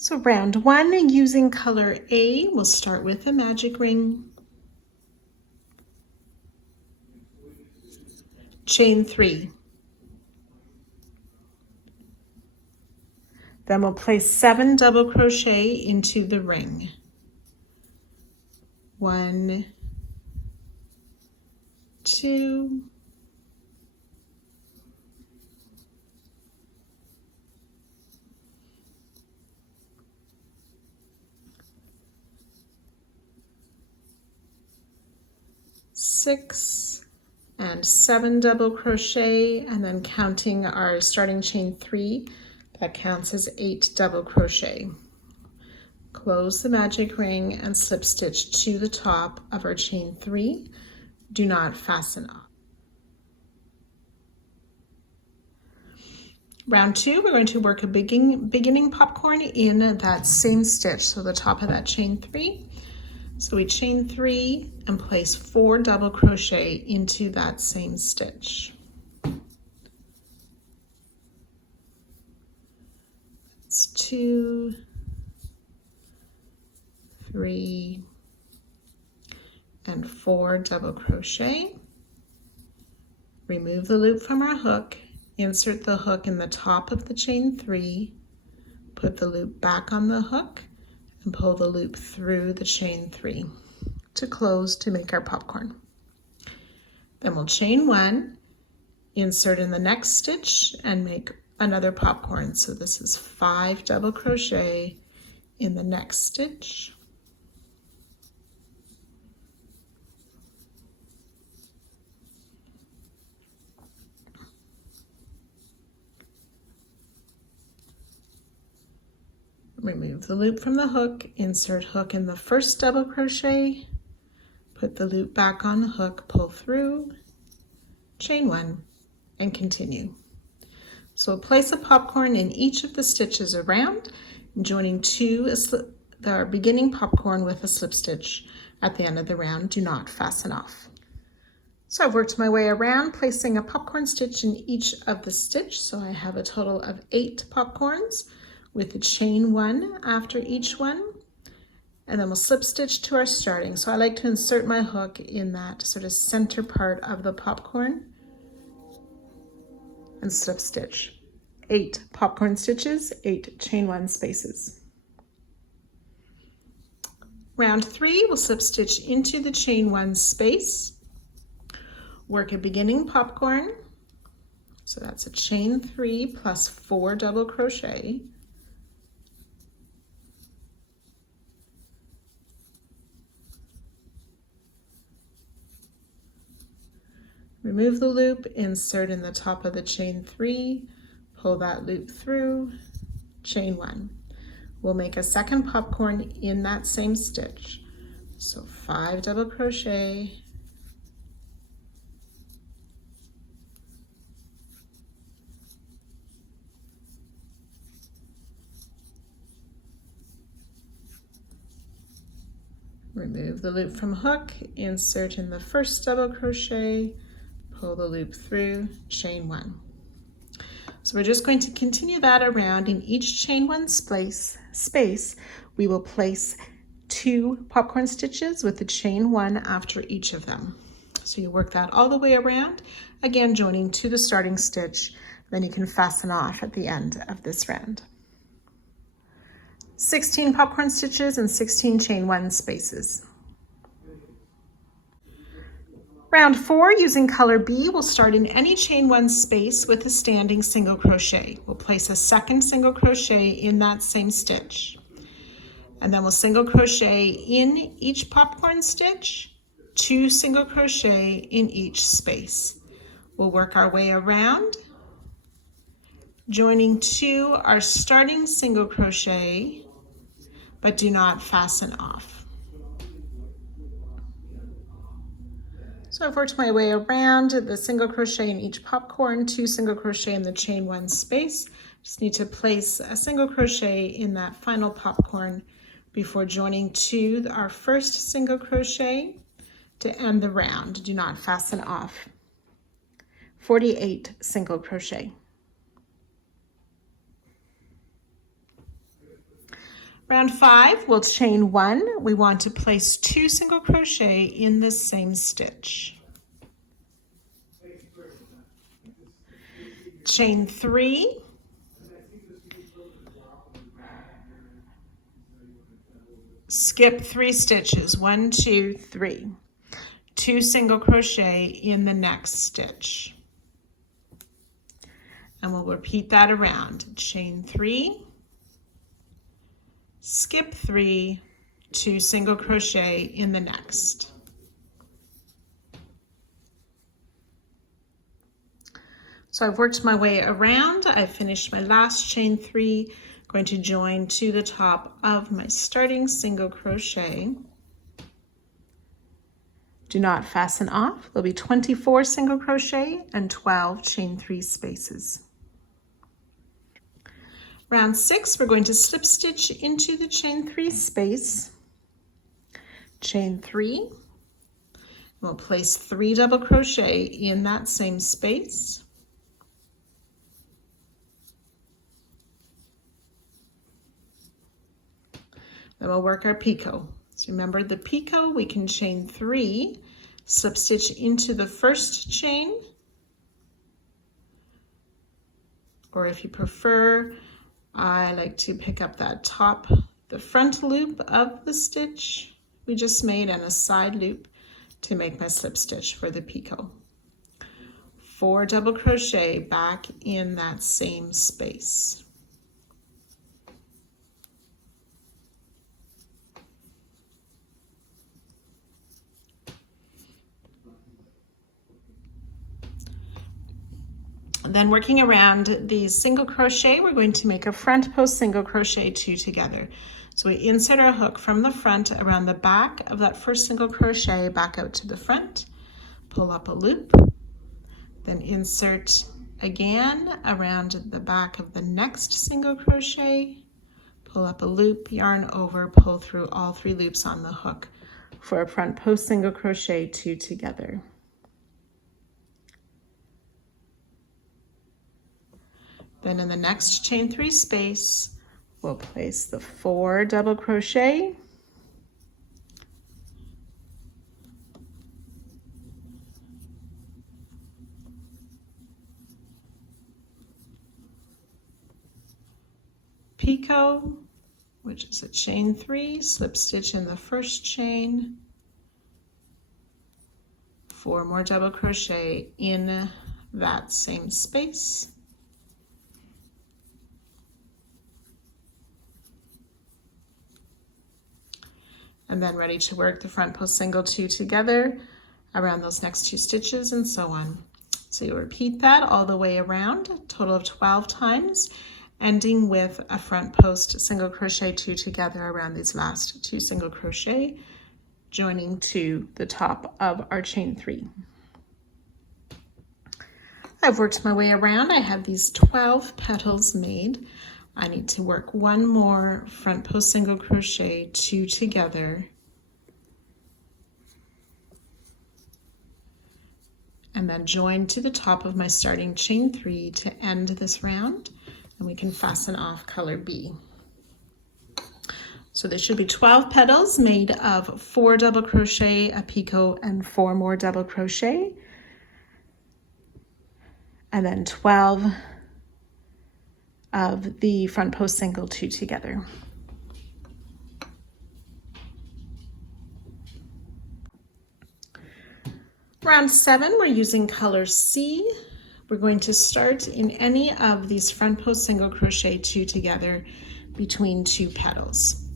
So round one, using color A, we'll start with a magic ring, chain 3. Then we'll place 7 double crochet into the ring. 1, 2, 6 and 7 double crochet, and then counting our starting chain 3, that counts as 8 double crochet. Close the magic ring and slip stitch to the top of our chain 3. Do not fasten off. Round 2, we're going to work a beginning popcorn in that same stitch, so the top of that chain 3. So we chain 3 and place 4 double crochet into that same stitch. It's 2, 3, and 4 double crochet. Remove the loop from our hook, insert the hook in the top of the chain 3, put the loop back on the hook, and pull the loop through the chain 3 to close to make our popcorn. Then we'll chain 1, insert in the next stitch, and make another popcorn. So this is 5 double crochet in the next stitch. Remove the loop from the hook, insert hook in the first double crochet, put the loop back on the hook, pull through, chain 1, and continue. So we'll place a popcorn in each of the stitches around, joining our beginning popcorn with a slip stitch at the end of the round. Do not fasten off. So I've worked my way around, placing a popcorn stitch in each of the stitch. So I have a total of 8 popcorns with a chain 1 after each one, and then we'll slip stitch to our starting. So I like to insert my hook in that sort of center part of the popcorn and slip stitch. 8 popcorn stitches, 8 chain 1 spaces. Round 3, we'll slip stitch into the chain 1 space, work a beginning popcorn, so that's a chain 3 plus 4 double crochet. Remove the loop, insert in the top of the chain 3, pull that loop through, chain 1. We'll make a second popcorn in that same stitch. So 5 double crochet, remove the loop from hook, insert in the first double crochet, pull the loop through, chain 1. So we're just going to continue that around. In each chain 1 space, we will place 2 popcorn stitches with the chain 1 after each of them. So you work that all the way around, again joining to the starting stitch, then you can fasten off at the end of this round. 16 popcorn stitches and 16 chain 1 spaces. Round 4, using color B, we'll start in any chain 1 space with a standing single crochet. We'll place a second single crochet in that same stitch. And then we'll single crochet in each popcorn stitch, 2 single crochet in each space. We'll work our way around, joining to our starting single crochet, but do not fasten off. So I've worked my way around the single crochet in each popcorn, 2 single crochet in the chain 1 space. Just need to place a single crochet in that final popcorn before joining to our first single crochet to end the round. Do not fasten off. 48 single crochet. Round 5, we'll chain 1. We want to place 2 single crochet in the same stitch. Chain 3. Skip 3 stitches, 1, 2, 3. 2 single crochet in the next stitch. And we'll repeat that around. Chain 3, skip 3, 2 single crochet in the next. So I've worked my way around. I finished my last chain 3, going to join to the top of my starting single crochet. Do not fasten off. There'll be 24 single crochet and 12 chain 3 spaces. Round 6, we're going to slip stitch into the chain 3 space. Chain 3. We'll place 3 double crochet in that same space. Then we'll work our picot. So remember the picot, we can chain 3, slip stitch into the first chain, or if you prefer, I like to pick up that the front loop of the stitch we just made and a side loop to make my slip stitch for the picot. 4 double crochet back in that same space. Then working around the single crochet, we're going to make a front post single crochet 2 together. So we insert our hook from the front around the back of that first single crochet back out to the front, pull up a loop, then insert again around the back of the next single crochet, pull up a loop, yarn over, pull through all 3 loops on the hook for a front post single crochet 2 together. Then in the next chain 3 space, we'll place the 4 double crochet, picot, which is a chain 3, slip stitch in the first chain, 4 more double crochet in that same space. And then ready to work the front post single 2 together around those next 2 stitches and so on. So you'll repeat that all the way around, a total of 12 times, ending with a front post single crochet 2 together around these last 2 single crochet, joining to the top of our chain 3. I've worked my way around. I have these 12 petals made. I need to work 1 more front post single crochet 2 together, and then join to the top of my starting chain 3 to end this round, and we can fasten off color B. So there should be 12 petals made of 4 double crochet, a picot, and 4 more double crochet, and then 12 of the front post single 2 together. Round 7, we're using color C. We're going to start in any of these front post single crochet 2 together between 2 petals.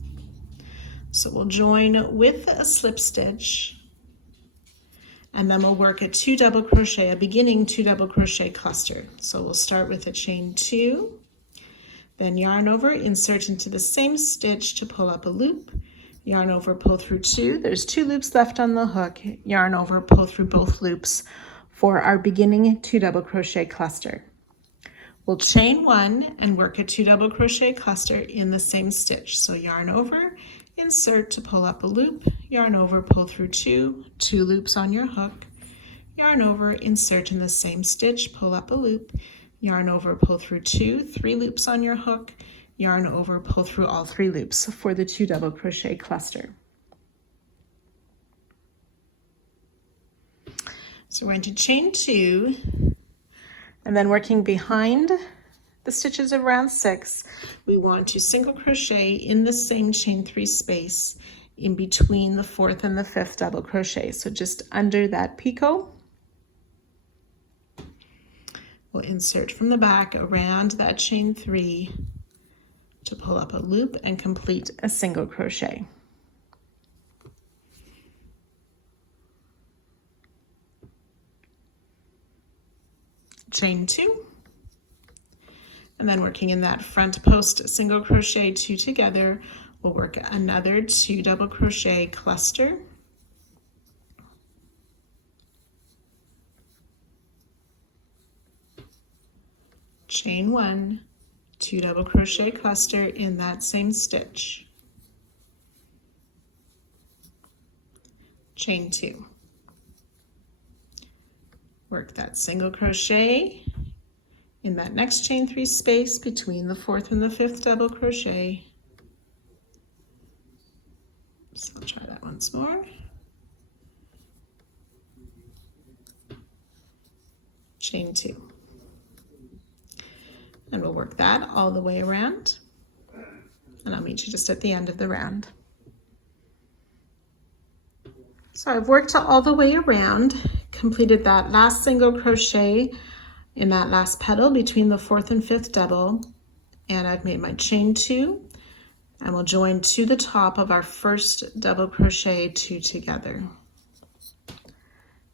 So we'll join with a slip stitch, and then we'll work a 2 double crochet, a beginning 2 double crochet cluster. So we'll start with a chain 2, then yarn over, insert into the same stitch to pull up a loop, yarn over, pull through 2. There's 2 loops left on the hook, yarn over, pull through both loops for our beginning 2 double crochet cluster. We'll chain 1 and work a 2 double crochet cluster in the same stitch. So yarn over, insert to pull up a loop, yarn over, pull through 2 loops on your hook, yarn over, insert in the same stitch, pull up a loop, yarn over, pull through 2, 3 loops on your hook, yarn over, pull through all 3 loops for the 2 double crochet cluster. So we're going to chain 2, and then working behind the stitches of round 6, we want to single crochet in the same chain 3 space in between the 4th and the 5th double crochet. So just under that picot, we'll insert from the back around that chain 3 to pull up a loop and complete a single crochet. Chain 2, and then working in that front post single crochet 2 together, we'll work another 2 double crochet cluster, chain 1, 2 double crochet cluster in that same stitch, chain 2. Work that single crochet in that next chain 3 space between the 4th and the 5th double crochet. So I'll try that once more. Chain 2. And we'll work that all the way around. And I'll meet you just at the end of the round. So I've worked all the way around, completed that last single crochet in that last petal between the 4th and 5th double, and I've made my chain 2, and we'll join to the top of our first double crochet 2 together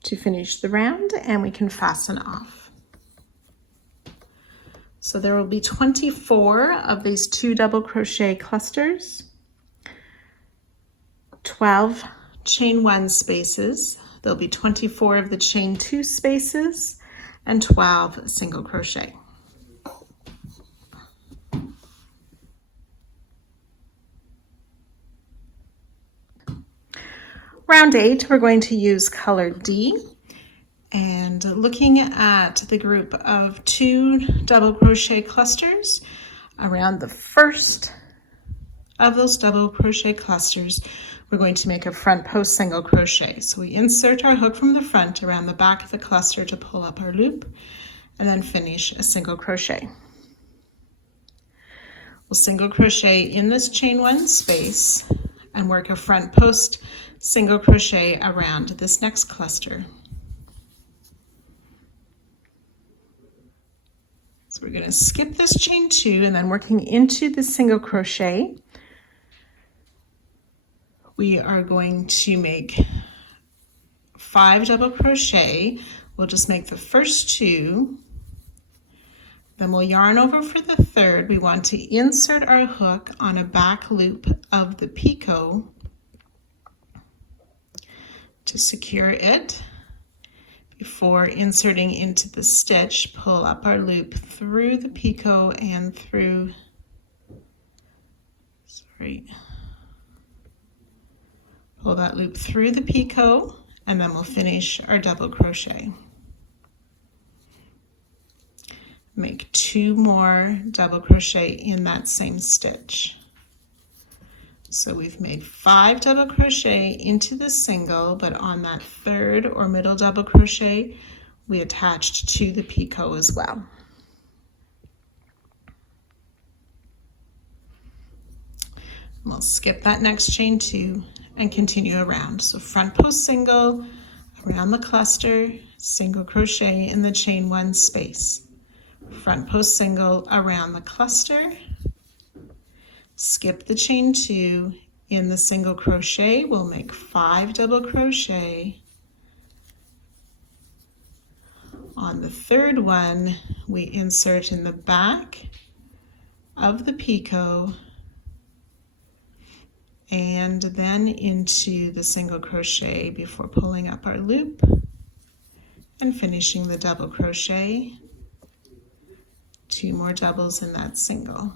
to finish the round, and we can fasten off. So there will be 24 of these 2 double crochet clusters, 12 chain 1 spaces, there'll be 24 of the chain 2 spaces, and 12 single crochet. Round 8, we're going to use color D, and looking at the group of 2 double crochet clusters, around the first of those double crochet clusters, we're going to make a front post single crochet. So we insert our hook from the front around the back of the cluster to pull up our loop, and then finish a single crochet. We'll single crochet in this chain 1 space and work a front post single crochet around this next cluster. So we're going to skip this chain 2, and then working into the single crochet, we are going to make 5 double crochet. We'll just make the first 2, then we'll yarn over for the 3rd. We want to insert our hook on a back loop of the picot to secure it. Before inserting into the stitch, pull up our loop through the picot and through, pull that loop through the picot, and then we'll finish our double crochet. Make 2 more double crochet in that same stitch. So we've made 5 double crochet into the single, but on that 3rd or middle double crochet, we attached to the picot as well. We'll skip that next chain 2 and continue around. So front post single around the cluster, single crochet in the chain 1 space. Front post single around the cluster, skip the chain 2, in the single crochet we'll make 5 double crochet. On the 3rd one we insert in the back of the picot and then into the single crochet before pulling up our loop and finishing the double crochet. 2 more doubles in that single.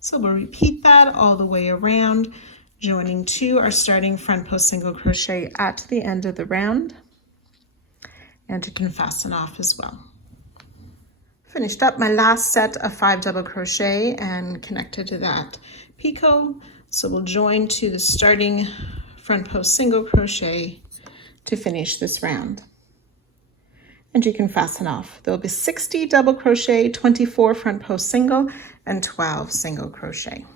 So we'll repeat that all the way around, joining to our starting front post single crochet at the end of the round, and you can fasten off as well. Finished up my last set of 5 double crochet and connected to that picot. So we'll join to the starting front post single crochet to finish this round. And you can fasten off. There'll be 60 double crochet, 24 front post single, and 12 single crochet.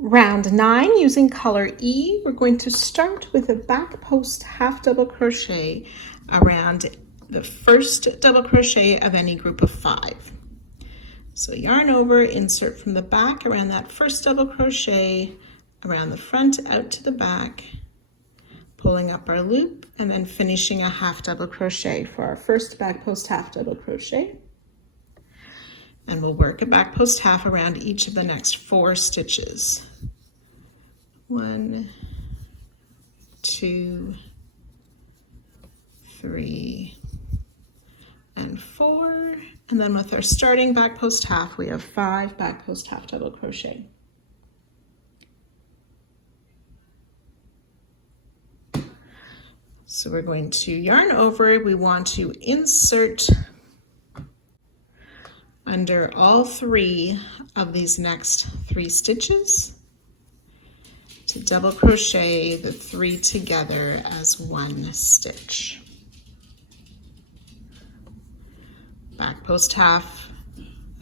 Round 9, using color E, we're going to start with a back post half double crochet around the first double crochet of any group of 5. So yarn over, insert from the back around that first double crochet, around the front out to the back, pulling up our loop, and then finishing a half double crochet for our first back post half double crochet. And we'll work a back post half around each of the next 4 stitches. 1, 2, 3, and 4. And then with our starting back post half, we have 5 back post half double crochet. So we're going to yarn over. We want to insert under all 3 of these next 3 stitches to double crochet the 3 together as 1 stitch. Back post half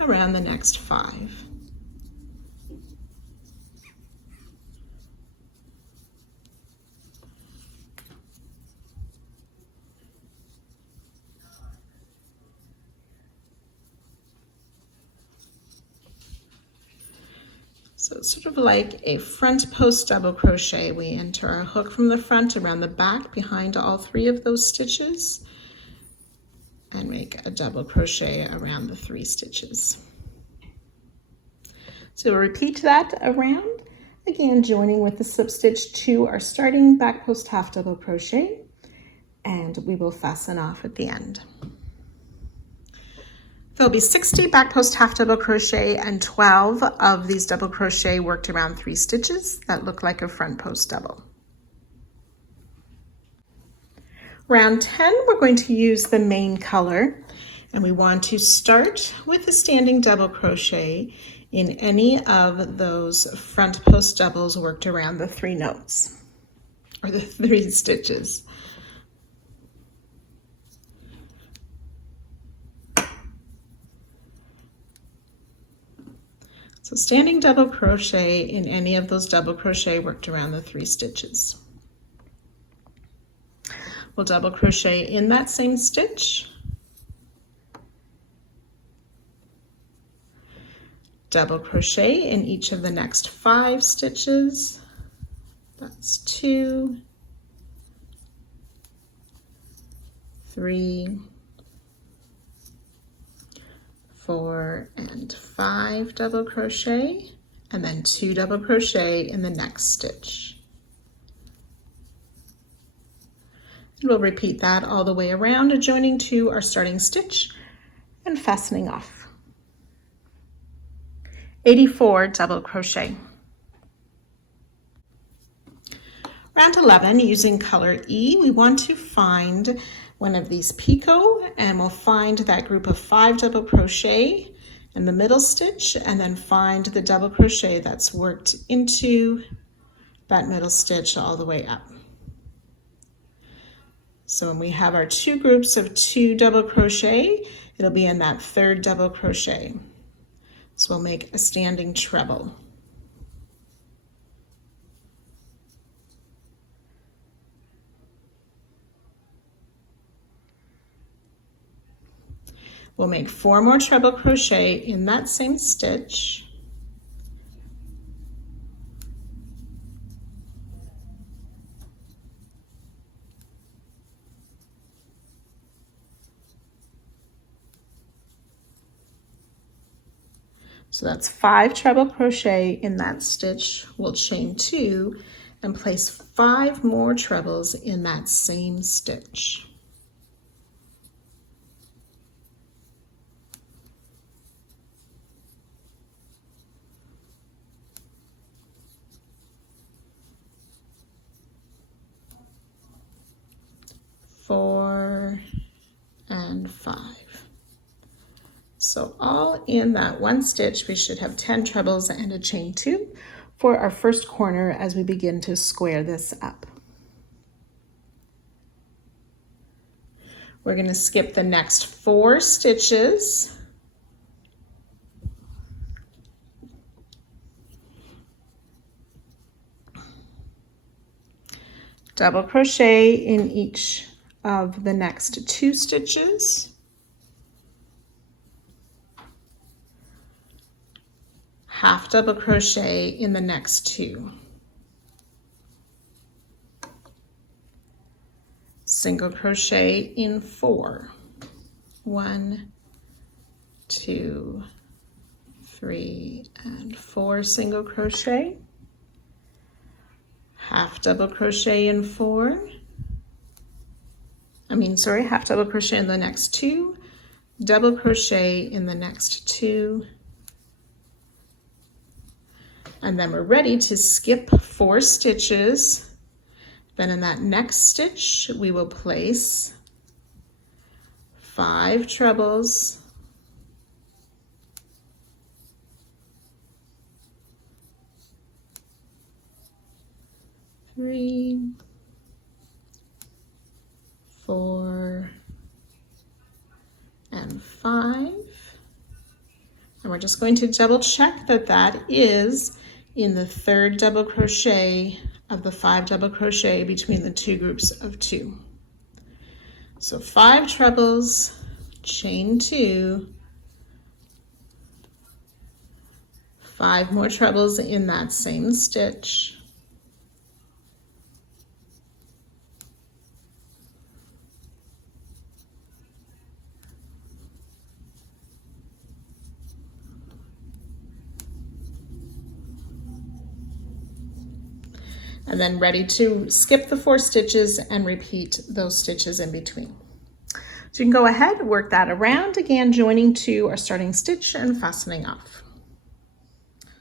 around the next 5. So it's sort of like a front post double crochet. We enter our hook from the front around the back behind all 3 of those stitches and make a double crochet around the 3 stitches. So we'll repeat that around, again joining with the slip stitch to our starting back post half double crochet, and we will fasten off at the end. There'll be 60 back post half double crochet and 12 of these double crochet worked around 3 stitches that look like a front post double. Round 10, we're going to use the main color, and we want to start with a standing double crochet in any of those front post doubles worked around the 3 notes, or the 3 stitches. So standing double crochet in any of those double crochet worked around the 3 stitches. We'll double crochet in that same stitch, double crochet in each of the next 5 stitches. That's 2, 3, 4, and 5 double crochet, and then 2 double crochet in the next stitch. And we'll repeat that all the way around, joining to our starting stitch and fastening off. 84 double crochet. Round 11, using color E, we want to find one of these picot, and we'll find that group of 5 double crochet in the middle stitch, and then find the double crochet that's worked into that middle stitch all the way up. So when we have our 2 groups of 2 double crochet, it'll be in that 3rd double crochet. So we'll make a standing treble. We'll make 4 more treble crochet in that same stitch. So that's 5 treble crochet in that stitch. We'll chain 2 and place 5 more trebles in that same stitch. 4, and 5. So all in that one stitch, we should have 10 trebles and a chain 2 for our first corner as we begin to square this up. We're going to skip the next 4 stitches. Double crochet in each of the next 2 stitches. Half double crochet in the next 2. Single crochet in 4. 1, 2, 3, and 4 single crochet. Half double crochet in 4. Half double crochet in the next 2, double crochet in the next 2. And then we're ready to skip 4 stitches. Then in that next stitch, we will place 5 trebles, 3, 4, and 5. And we're just going to double check that that is in the 3rd double crochet of the 5 double crochet between the 2 groups of 2. So 5 trebles, chain 2, 5 more trebles in that same stitch. And then ready to skip the 4 stitches and repeat those stitches in between. So you can go ahead, work that around, again joining to our starting stitch and fastening off.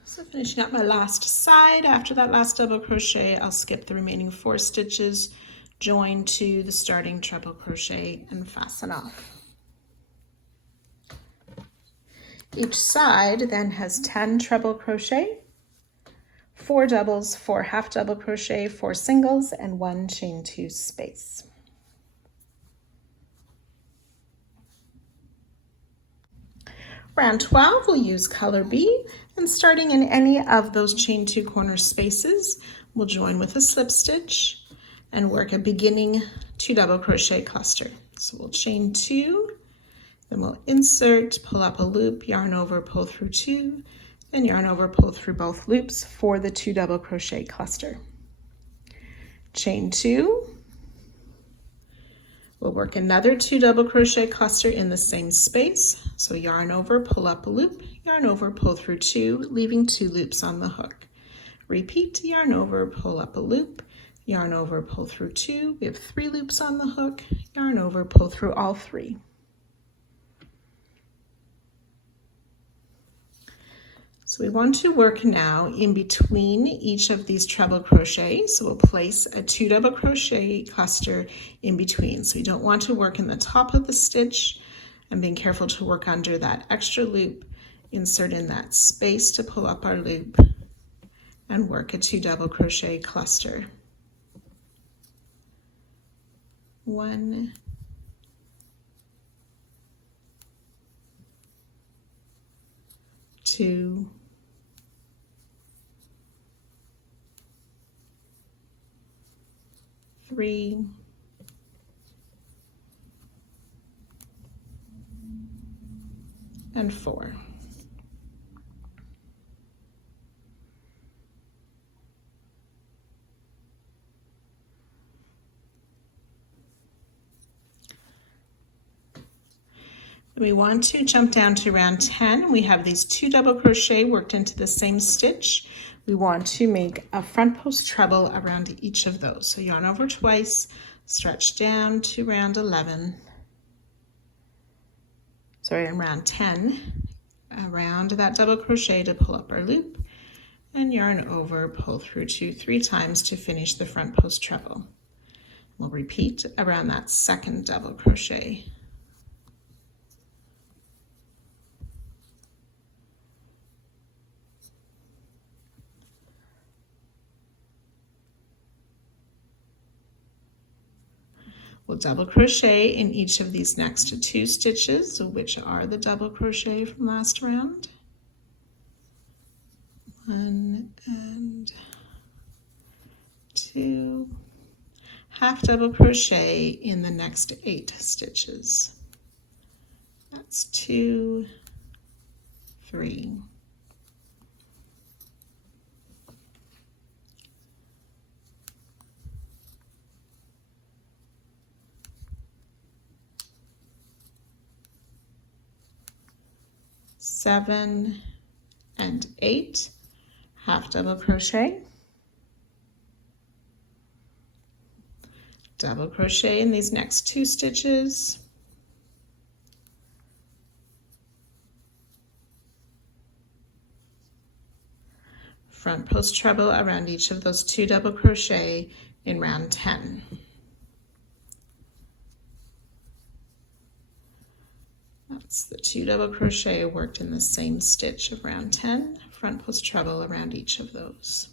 So finishing up my last side, after that last double crochet, I'll skip the remaining 4 stitches, join to the starting treble crochet and fasten off. Each side then has 10 treble crochet, 4 doubles, 4 half double crochet, 4 singles, and 1 chain 2 space. Round 12, we'll use color B, and starting in any of those chain 2 corner spaces, we'll join with a slip stitch and work a beginning 2 double crochet cluster. So we'll chain 2, then we'll insert, pull up a loop, yarn over, pull through 2, then yarn over, pull through both loops for the 2 double crochet cluster. Chain 2, we'll work another 2 double crochet cluster in the same space. So yarn over, pull up a loop, yarn over, pull through 2, leaving 2 loops on the hook. Repeat, yarn over, pull up a loop, yarn over, pull through 2. We have 3 loops on the hook, yarn over, pull through all 3. So we want to work now in between each of these treble crochets. So we'll place a 2 double crochet cluster in between. So we don't want to work in the top of the stitch, and being careful to work under that extra loop, insert in that space to pull up our loop, and work a 2 double crochet cluster. 1, 2, 3, and 4. We want to jump down to round 10. We have these 2 double crochet worked into the same stitch. We want to make a front post treble around each of those. So yarn over twice, stretch down to round 11. In round 10, around that double crochet to pull up our loop, and yarn over, pull through 2 3 times to finish the front post treble. We'll repeat around that second double crochet. We'll double crochet in each of these next 2 stitches, which are the double crochet from last round. 1 and 2. Half double crochet in the next 8 stitches. That's 2, 3. Seven and 8, half double crochet, double crochet in these next 2 stitches, front post treble around each of those 2 double crochet in round 10. That's the 2 double crochet worked in the same stitch of round 10, front post treble around each of those.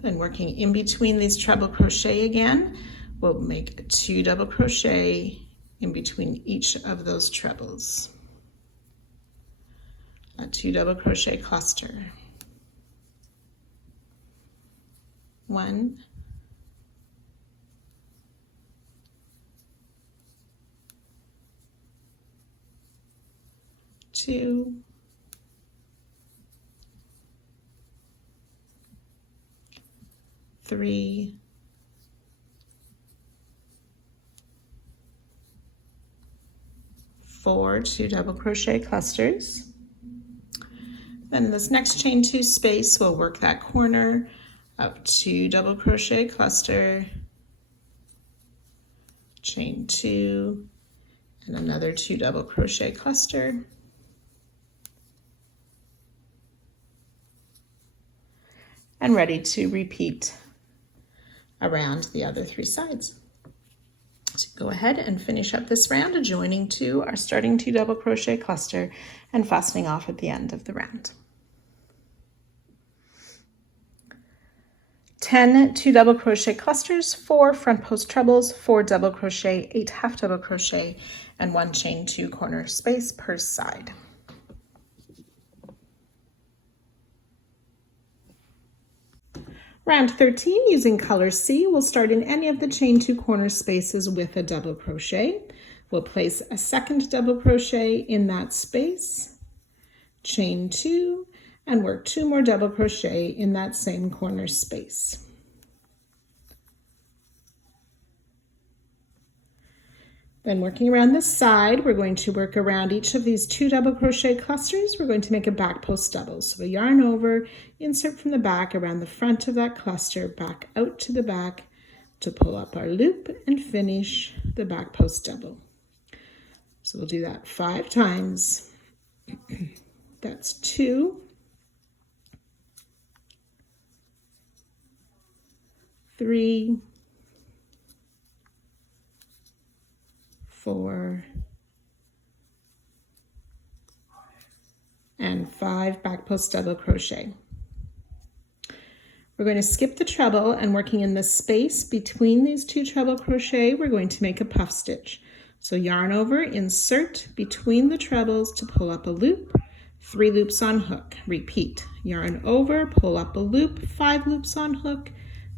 Then working in between these treble crochet again, we'll make a 2 double crochet in between each of those trebles. A 2 double crochet cluster. 1, 2, 3, 4 2 double crochet clusters. Then in this next chain 2 space, we'll work that corner up 2 double crochet cluster, chain 2, and another 2 double crochet cluster. And ready to repeat around the other 3 sides. So go ahead and finish up this round, joining to our starting 2 double crochet cluster and fastening off at the end of the round. 10 2 double crochet clusters, 4 front post trebles, 4 double crochet, 8 half double crochet, and 1 chain 2 corner space per side. Round 13, using color C, we'll start in any of the chain 2 corner spaces with a double crochet. We'll place a second double crochet in that space, chain 2, and work 2 more double crochet in that same corner space. Then working around this side, we're going to work around each of these 2 double crochet clusters. We're going to make a back post double. So we yarn over, insert from the back around the front of that cluster, back out to the back to pull up our loop and finish the back post double. So we'll do that 5 times. That's 2, 3, 4, and 5 back post double crochet. We're going to skip the treble, and working in the space between these 2 treble crochet, we're going to make a puff stitch. So yarn over, insert between the trebles to pull up a loop, 3 loops on hook. Repeat, yarn over, pull up a loop, 5 loops on hook,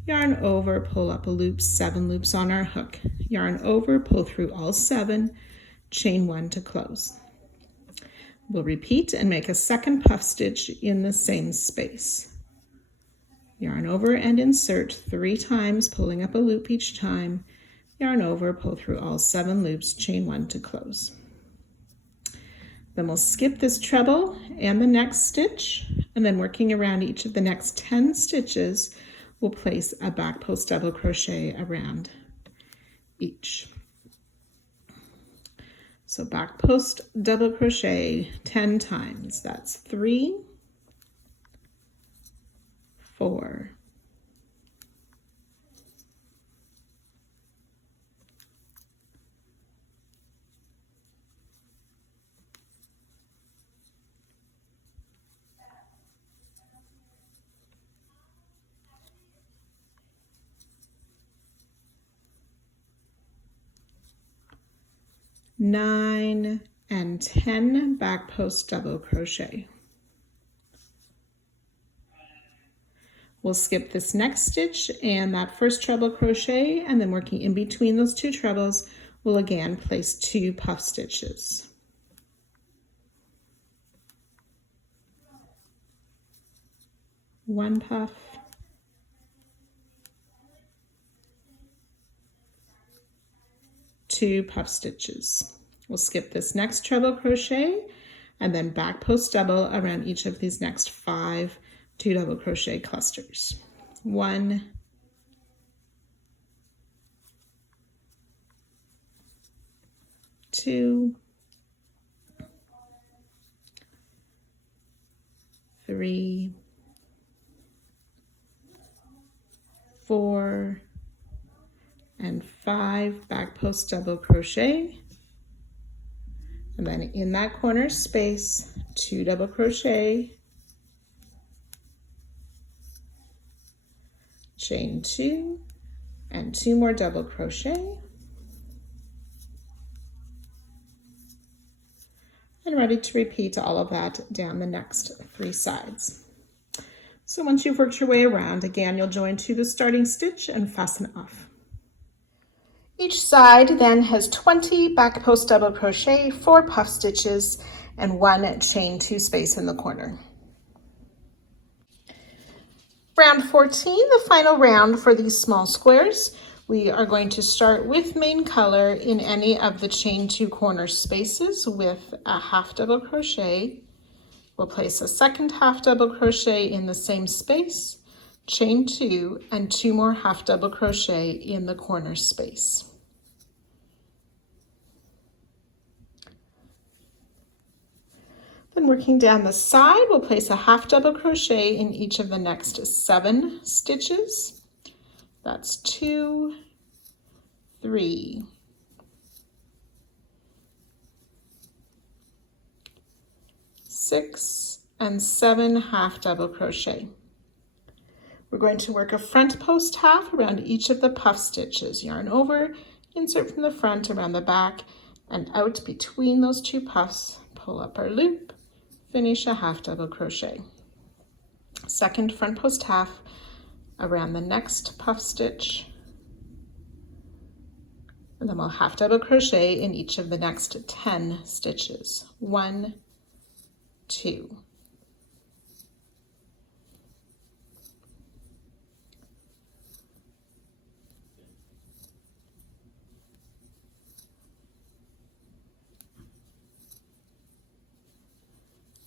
yarn over, pull up a loop, 7 loops on our hook. Yarn over, pull through all 7, chain 1 to close. We'll repeat and make a second puff stitch in the same space. Yarn over and insert 3 times, pulling up a loop each time. Yarn over, pull through all 7 loops, chain 1 to close. Then we'll skip this treble and the next stitch, and then working around each of the next 10 stitches, we'll place a back post double crochet around each. So back post double crochet 10 times. That's 3, 4, 9 and 10 back post double crochet. We'll skip this next stitch and that first treble crochet, and then working in between those two trebles, we'll again place 2 puff stitches. One puff, two puff stitches. We'll skip this next treble crochet and then back post double around each of these next 5 2 double crochet clusters. 1, 2, 3, 4, and 5 back post double crochet, and then in that corner space 2 double crochet, chain 2 and 2 more double crochet, and ready to repeat all of that down the next 3 sides. So once you've worked your way around, again you'll join to the starting stitch and fasten off. Each side then has 20 back post double crochet, 4 puff stitches, and 1 chain 2 space in the corner. Round 14, the final round for these small squares. We are going to start with main color in any of the chain 2 corner spaces with a half double crochet. We'll place a second half double crochet in the same space, chain 2, and 2 more half double crochet in the corner space. Then working down the side, we'll place a half double crochet in each of the next 7 stitches. That's 2, 3, 6, and 7 half double crochet. We're going to work a front post half around each of the puff stitches. Yarn over, insert from the front around the back, and out between those 2 puffs, pull up our loop, finish a half double crochet. Second front post half around the next puff stitch, and then we'll half double crochet in each of the next 10 stitches. 1, 2.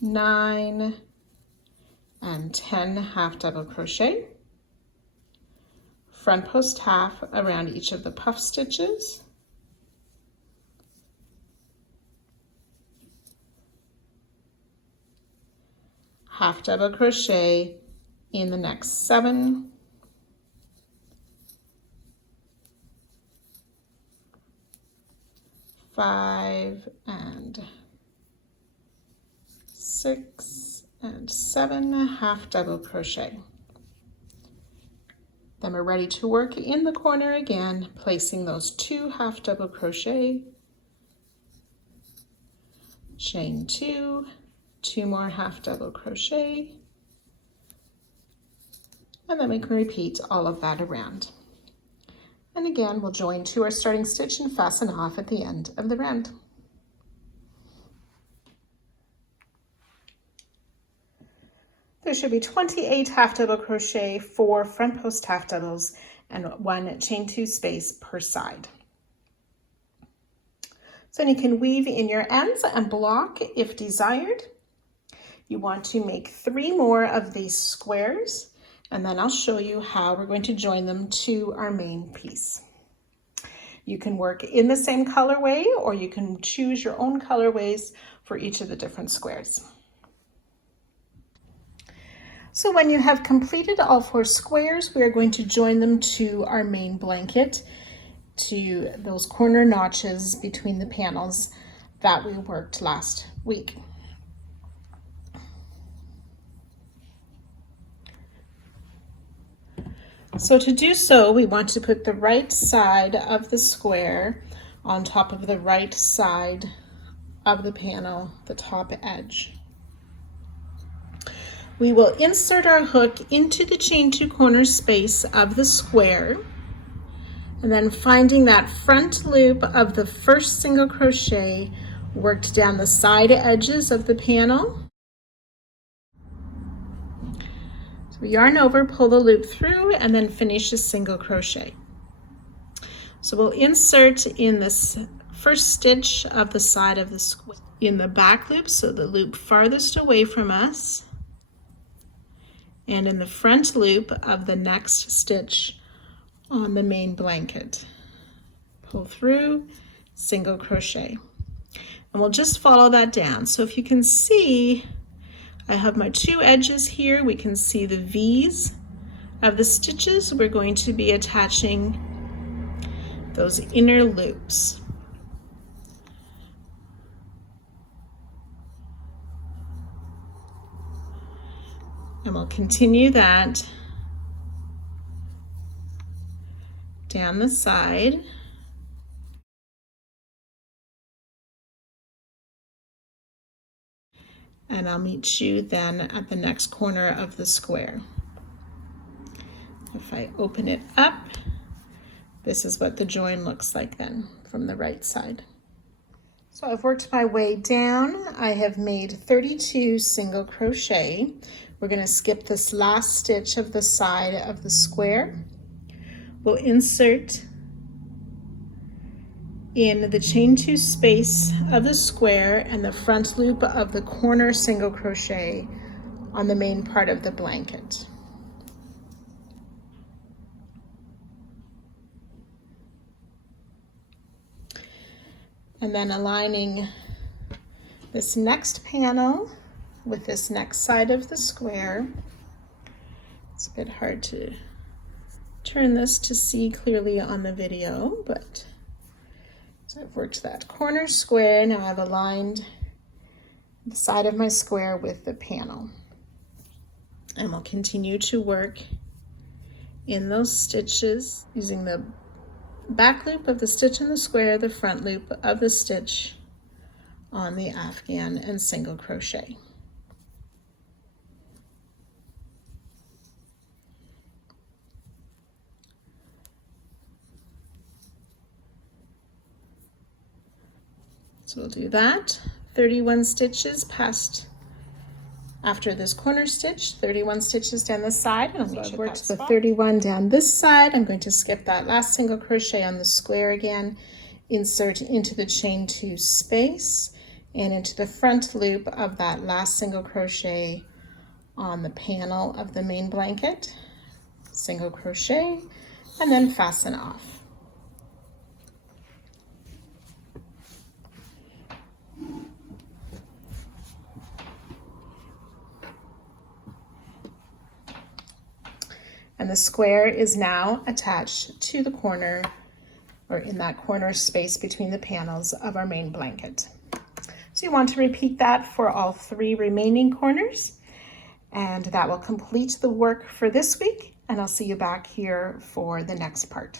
9 and 10 half double crochet, front post half around each of the puff stitches, half double crochet in the next 7, five and 6 and 7 half double crochet. Then we're ready to work in the corner again, placing those 2 half double crochet, chain 2, 2 more half double crochet, and then we can repeat all of that around. And again, we'll join to our starting stitch and fasten off at the end of the round. There should be 28 half double crochet, 4 front post half doubles, and 1 chain 2 space per side. So you can weave in your ends and block if desired. You want to make 3 more of these squares, and then I'll show you how we're going to join them to our main piece. You can work in the same colorway, or you can choose your own colorways for each of the different squares. So when you have completed all 4 squares, we are going to join them to our main blanket, to those corner notches between the panels that we worked last week. So to do so, we want to put the right side of the square on top of the right side of the panel, the top edge. We will insert our hook into the chain 2 corner space of the square, and then finding that front loop of the first single crochet worked down the side edges of the panel. So yarn over, pull the loop through, and then finish a single crochet. So we'll insert in this first stitch of the side of the square in the back loop, so the loop farthest away from us, and in the front loop of the next stitch on the main blanket. Pull through, single crochet. And we'll just follow that down. So if you can see, I have my 2 edges here. We can see the V's of the stitches. We're going to be attaching those inner loops. And we'll continue that down the side. And I'll meet you then at the next corner of the square. If I open it up, this is what the join looks like then from the right side. So I've worked my way down. I have made 32 single crochet. We're going to skip this last stitch of the side of the square. We'll insert in the chain 2 space of the square and the front loop of the corner single crochet on the main part of the blanket. And then aligning this next panel with this next side of the square. It's a bit hard to turn this to see clearly on the video, but so I've worked that corner square. Now I've aligned the side of my square with the panel. And we'll continue to work in those stitches using the back loop of the stitch in the square, the front loop of the stitch on the afghan, and single crochet. So we'll do that 31 stitches past after this corner stitch, 31 stitches down this side, and I've worked the 31 down this side. I'm going to skip that last single crochet on the square again, insert into the chain 2 space and into the front loop of that last single crochet on the panel of the main blanket, single crochet, and then fasten off. And the square is now attached to the corner, or in that corner space between the panels of our main blanket. So you want to repeat that for all 3 remaining corners, and that will complete the work for this week, and I'll see you back here for the next part.